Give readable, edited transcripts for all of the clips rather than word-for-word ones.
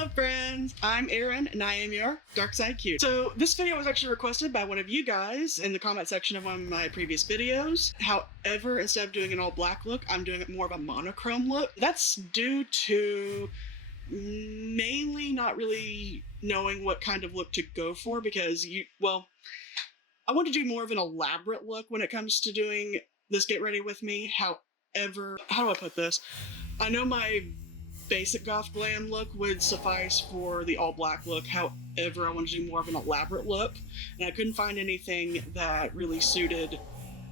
Hello friends, I'm Erin and I am your Dark Side Cute. So this video was actually requested by one of you guys in the comment section of one of my previous videos. However, instead of doing an all black look, I'm doing more of a monochrome look. That's due to mainly not really knowing what kind of look to go for because I want to do more of an elaborate look when it comes to doing this Get Ready With Me. However, how do I put this? I know my basic goth glam look would suffice for the all black look. However, I want to do more of an elaborate look, and I couldn't find anything that really suited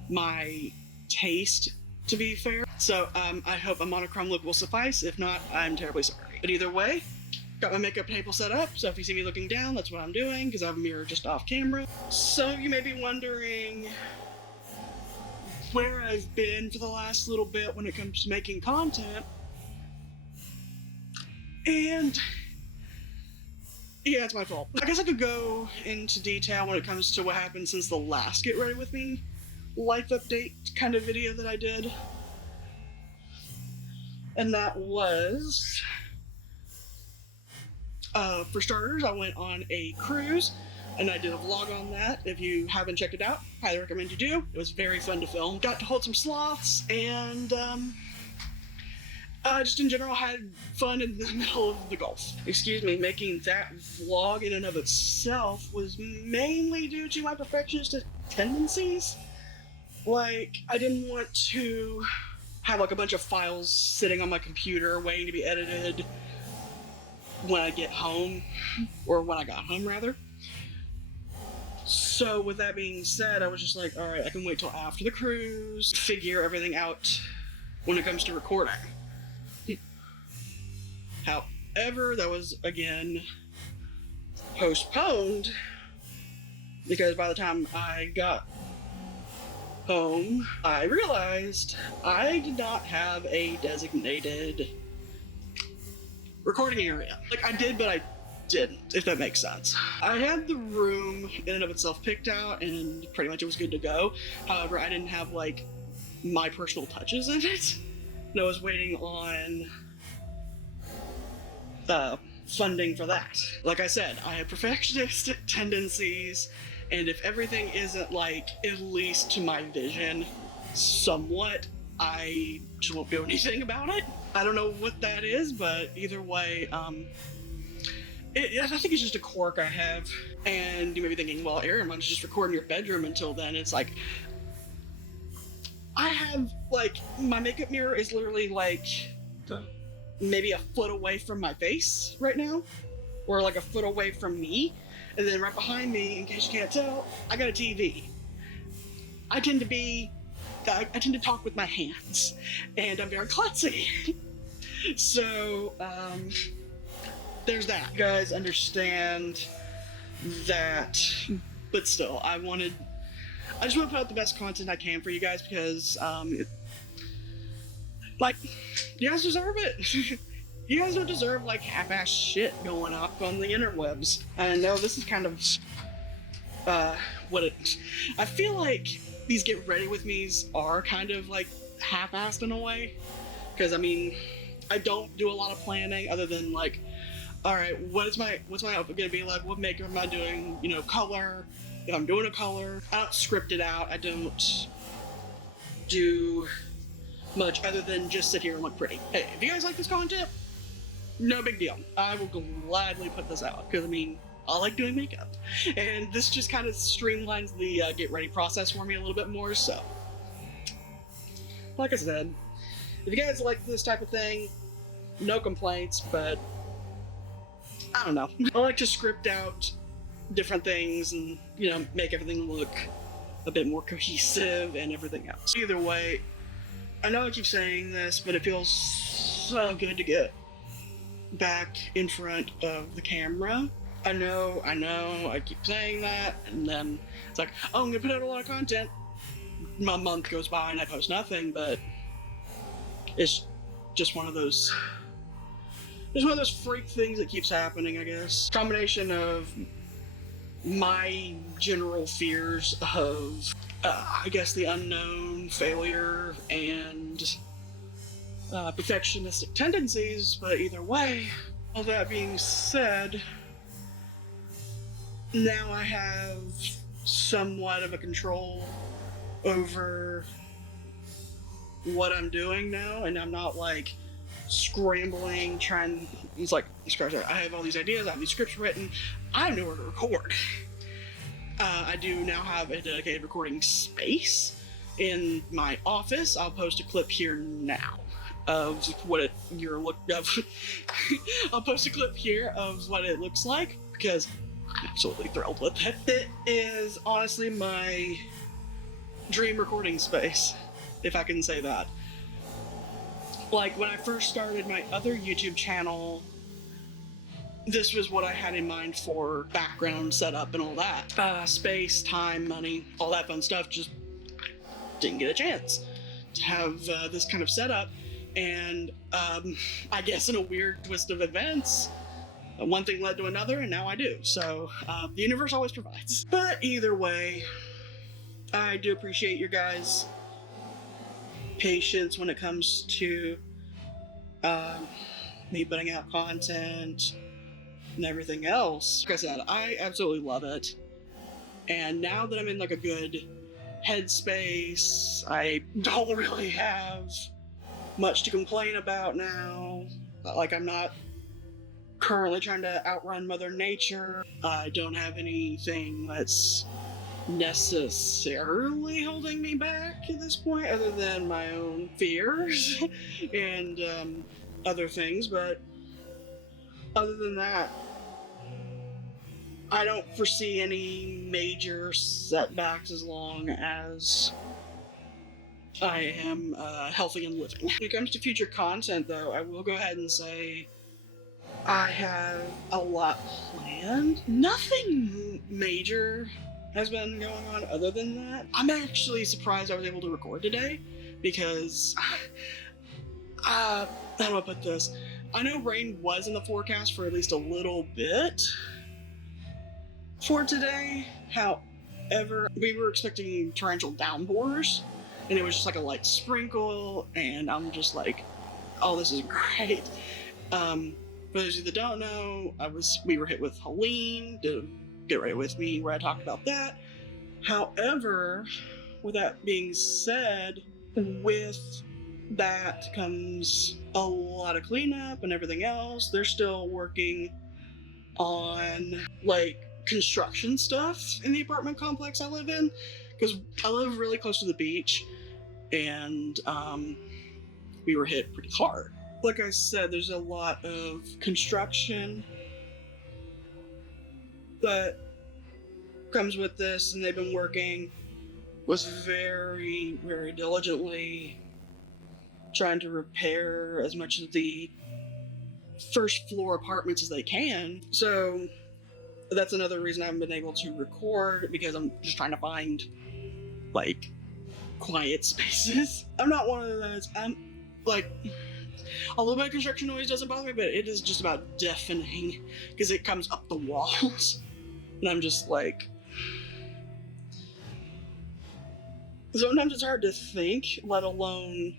my taste, to be fair. So I hope a monochrome look will suffice. If not, I'm terribly sorry. But either way, got my makeup table set up, so if you see me looking down, that's what I'm doing, because I have a mirror just off camera. So you may be wondering where I've been for the last little bit when it comes to making content. And yeah, it's my fault. I guess I could go into detail when it comes to what happened since the last Get Ready With Me life update kind of video that I did. And that was, for starters, I went on a cruise and I did a vlog on that. If you haven't checked it out, highly recommend you do. It was very fun to film. Got to hold some sloths and just in general had fun in the middle of the Gulf. Excuse me, making that vlog in and of itself was mainly due to my perfectionist tendencies. Like, I didn't want to have like a bunch of files sitting on my computer waiting to be edited when I get home, or when I got home rather. So with that being said, I was just like, alright, I can wait till after the cruise, figure everything out when it comes to recording. However, that was again postponed because by the time I got home, I realized I did not have a designated recording area. Like, I did, but I didn't, if that makes sense. I had the room in and of itself picked out and pretty much it was good to go. However, I didn't have like my personal touches in it. And I was waiting on funding for that. Like I said, I have perfectionist tendencies, and if everything isn't like at least to my vision somewhat, I just won't do anything about it. I don't know what that is, but either way, I think it's just a quirk I have. And you may be thinking, well, Erin, why don't you just record in your bedroom until then? It's like, I have, like, my makeup mirror is literally like maybe a foot away from my face right now, or like a foot away from me, and then right behind me, in case you can't tell, I got a TV. I tend to talk with my hands, and I'm very klutzy. So, there's that. You guys understand that, but still, I just want to put out the best content I can for you guys because, like, you guys deserve it. You guys don't deserve, like, half-ass shit going up on the interwebs. I know this is kind of, I feel like these Get Ready With Me's are kind of, like, half-assed in a way. Because, I mean, I don't do a lot of planning other than, like, alright, what's my outfit gonna be like? What makeup am I doing? You know, color. If I'm doing a color, I don't script it out. I don't do much other than just sit here and look pretty. Hey, if you guys like this content, no big deal. I will gladly put this out because, I mean, I like doing makeup. And this just kind of streamlines the get ready process for me a little bit more, so. Like I said, if you guys like this type of thing, no complaints, but I don't know. I like to script out different things and, you know, make everything look a bit more cohesive and everything else. Either way, I know I keep saying this, but it feels so good to get back in front of the camera. I know, I keep saying that, and then it's like, oh, I'm gonna put out a lot of content. A month goes by and I post nothing, but it's just one of those freak things that keeps happening, I guess. Combination of my general fears of, I guess, the unknown, failure, and perfectionistic tendencies, but either way, All that being said, now I have somewhat of a control over what I'm doing now, and I'm not like scrambling, trying. It's like, I have all these ideas, I have these scripts written, I know where to record. I do now have a dedicated recording space in my office. I'll post a clip here now of what I'll post a clip here of what it looks like, because I'm absolutely thrilled with it. It is honestly my dream recording space, if I can say that. Like, when I first started my other YouTube channel, this was what I had in mind for background setup and all that. Space, time, money, all that fun stuff. Just didn't get a chance to have this kind of setup. And I guess in a weird twist of events, one thing led to another, and now I do. So the universe always provides. But either way, I do appreciate your guys' patience when it comes to me putting out content and everything else. Like I said, I absolutely love it. And now that I'm in like a good headspace, I don't really have much to complain about now. Like, I'm not currently trying to outrun Mother Nature. I don't have anything that's necessarily holding me back at this point, other than my own fears and other things. But other than that, I don't foresee any major setbacks as long as I am healthy and living. When it comes to future content, though, I will go ahead and say I have a lot planned. Nothing major has been going on other than that. I'm actually surprised I was able to record today, because how do I put this? I know rain was in the forecast for at least a little bit for today. However, we were expecting torrential downpours, and it was just like a light sprinkle, and I'm just like, oh, this is great. For those of you that don't know, we were hit with Helene, to Get Right With Me, where I talked about that. However, with that being said, with that comes a lot of cleanup and everything else. They're still working on like construction stuff in the apartment complex I live in, because I live really close to the beach, and we were hit pretty hard. Like I said, there's a lot of construction that comes with this, and they've been working very, very diligently trying to repair as much of the first floor apartments as they can. So that's another reason I haven't been able to record, because I'm just trying to find like quiet spaces. I'm not one of those, I'm like, a little bit of construction noise doesn't bother me, but it is just about deafening, because it comes up the walls, and I'm just like, sometimes it's hard to think, let alone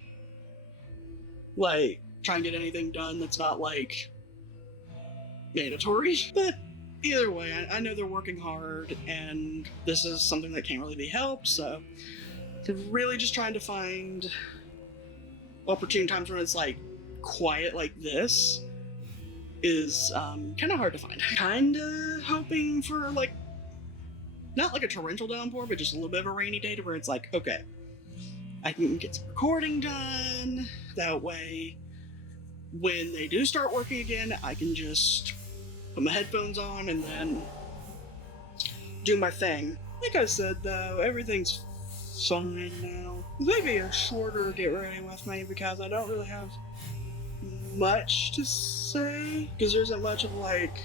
like try and get anything done that's not like mandatory. But either way, I know they're working hard, and this is something that can't really be helped, so really just trying to find opportune times when it's like quiet like this is kind of hard to find. Kind of hoping for like, not like a torrential downpour, but just a little bit of a rainy day, to where it's like, okay, I can get some recording done. That way, when they do start working again, I can just put my headphones on and then do my thing. Like I said, though, everything's fine now. Maybe a shorter Get Ready With Me, because I don't really have much to say, because there isn't much of like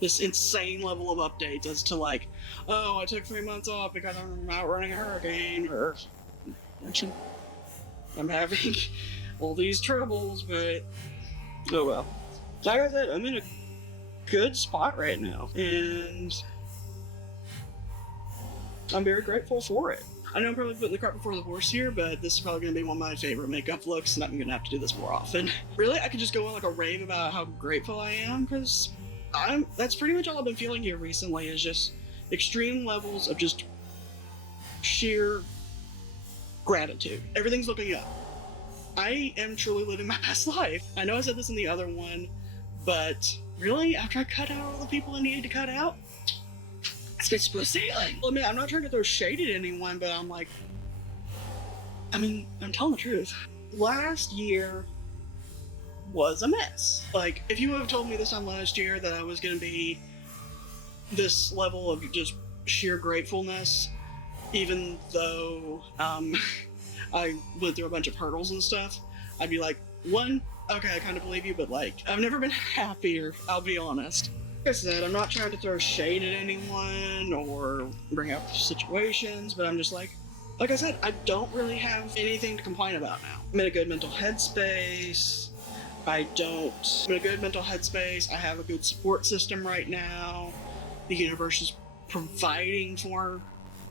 this insane level of updates as to like, oh, I took 3 months off because I'm outrunning a hurricane, or actually I'm having all these troubles, but oh well. Like I said, I'm in a good spot right now, and I'm very grateful for it. I know I'm probably putting the cart before the horse here, but this is probably going to be one of my favorite makeup looks, and I'm going to have to do this more often. Really, I could just go on like a rave about how grateful I am, because that's pretty much all I've been feeling here recently, is just extreme levels of just sheer gratitude. Everything's looking up. I am truly living my best life. I know I said this in the other one, but really, after I cut out all the people I needed to cut out, it's been smooth sailing. Well, I mean, I'm not trying to throw shade at anyone, but I'm telling the truth. Last year was a mess. Like, if you would have told me this time last year that I was going to be this level of just sheer gratefulness, even though I went through a bunch of hurdles and stuff, I'd be like, one, okay, I kind of believe you, but like, I've never been happier, I'll be honest. Like I said, I'm not trying to throw shade at anyone or bring up situations, but I'm just like I said, I don't really have anything to complain about now. I'm in a good mental headspace. I'm in a good mental headspace. I have a good support system right now. The universe is providing for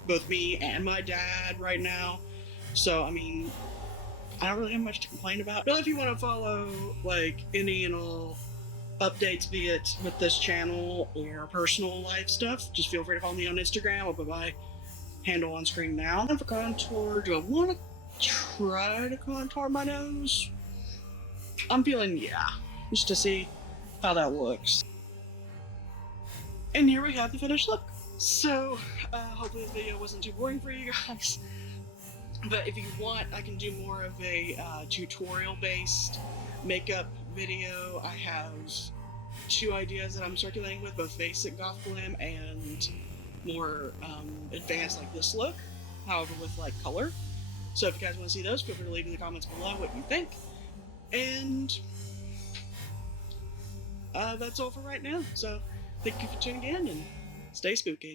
both me and my dad right now. So, I mean, I don't really have much to complain about. Really, if you want to follow, like, any and all updates, be it with this channel or personal life stuff, just feel free to follow me on Instagram. I'll put my handle on screen now. And for contour, do I want to try to contour my nose? I'm feeling, yeah, just to see how that looks. And here we have the finished look. So, hopefully this video wasn't too boring for you guys. But if you want, I can do more of a tutorial-based makeup video. I have 2 ideas that I'm circulating with, both basic goth glam and more advanced like this look, however with like color. So if you guys want to see those, feel free to leave in the comments below what you think. And that's all for right now. So thank you for tuning in and stay spooky.